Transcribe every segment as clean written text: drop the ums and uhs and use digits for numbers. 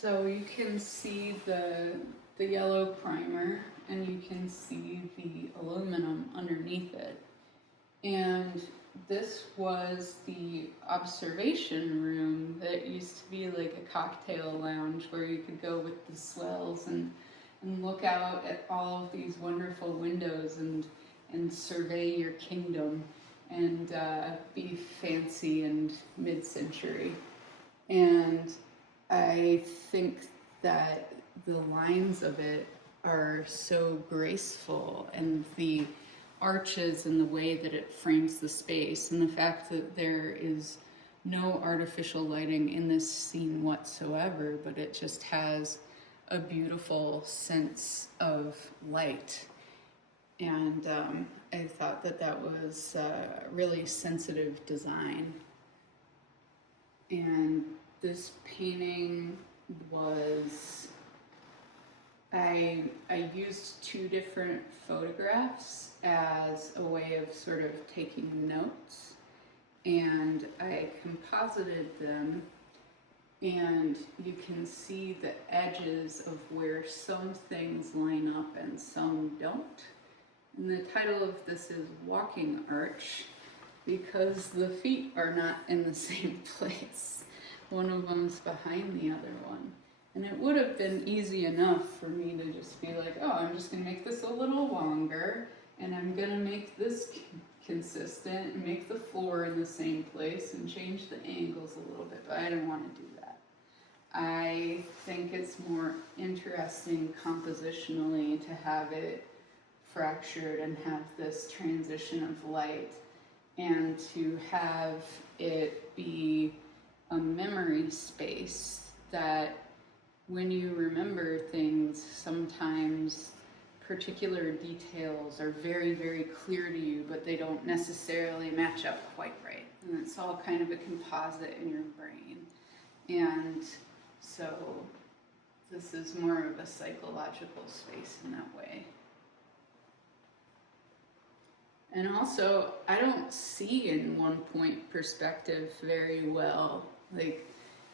So you can see the yellow primer and you can see the aluminum underneath it. And this was the observation room that used to be like a cocktail lounge where you could go with the swells and look out at all of these wonderful windows and survey your kingdom and be fancy and mid-century. And I think that the lines of it are so graceful, and the arches and the way that it frames the space, and the fact that there is no artificial lighting in this scene whatsoever, but it just has a beautiful sense of light. And I thought that that was really sensitive design. And this painting was, I used two different photographs as a way of sort of taking notes, and I composited them, and you can see the edges of where some things line up and some don't. And the title of this is Walking Arch, because the feet are not in the same place. One of them's behind the other one. And it would have been easy enough for me to just be like, oh, I'm just gonna make this a little longer, and I'm gonna make this consistent, and make the floor in the same place, and change the angles a little bit, but I didn't want to do that. I think it's more interesting compositionally to have it fractured and have this transition of light, and to have it be a memory space that when you remember things, sometimes particular details are very, very clear to you, but they don't necessarily match up quite right. And it's all kind of a composite in your brain. And so this is more of a psychological space in that way. And also, I don't see in one point perspective very well, like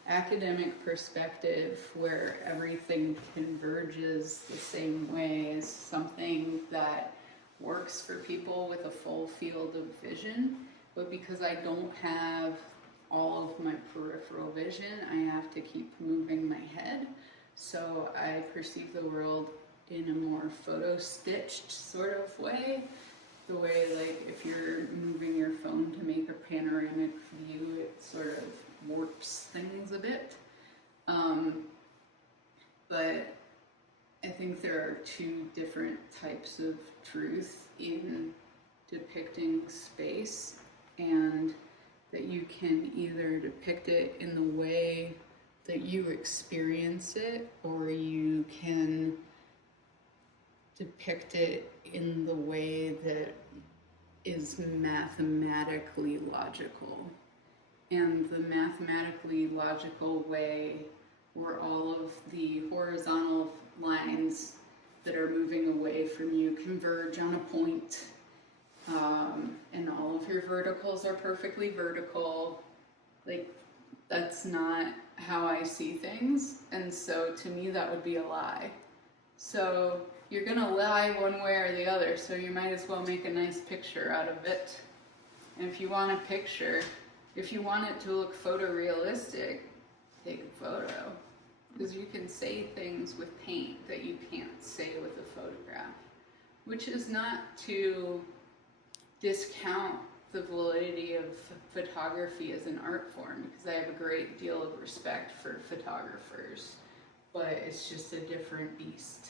academic perspective where everything converges the same way is something that works for people with a full field of vision, but because I don't have all of my peripheral vision, I have to keep moving my head, so I perceive the world in a more photo-stitched sort of way. The way, like, if you're moving your phone to make a panoramic view, it sort of warps things a bit. But I think there are two different types of truth in depicting space, and that you can either depict it in the way that you experience it, or you can depict it in the way that is mathematically logical. And the mathematically logical way where all of the horizontal lines that are moving away from you converge on a point, and all of your verticals are perfectly vertical. Like, that's not how I see things, and so to me that would be a lie. So you're gonna lie one way or the other, so you might as well make a nice picture out of it. And if you want a picture, if you want it to look photorealistic, take a photo. Because you can say things with paint that you can't say with a photograph. Which is not to discount the validity of photography as an art form, because I have a great deal of respect for photographers, but it's just a different beast.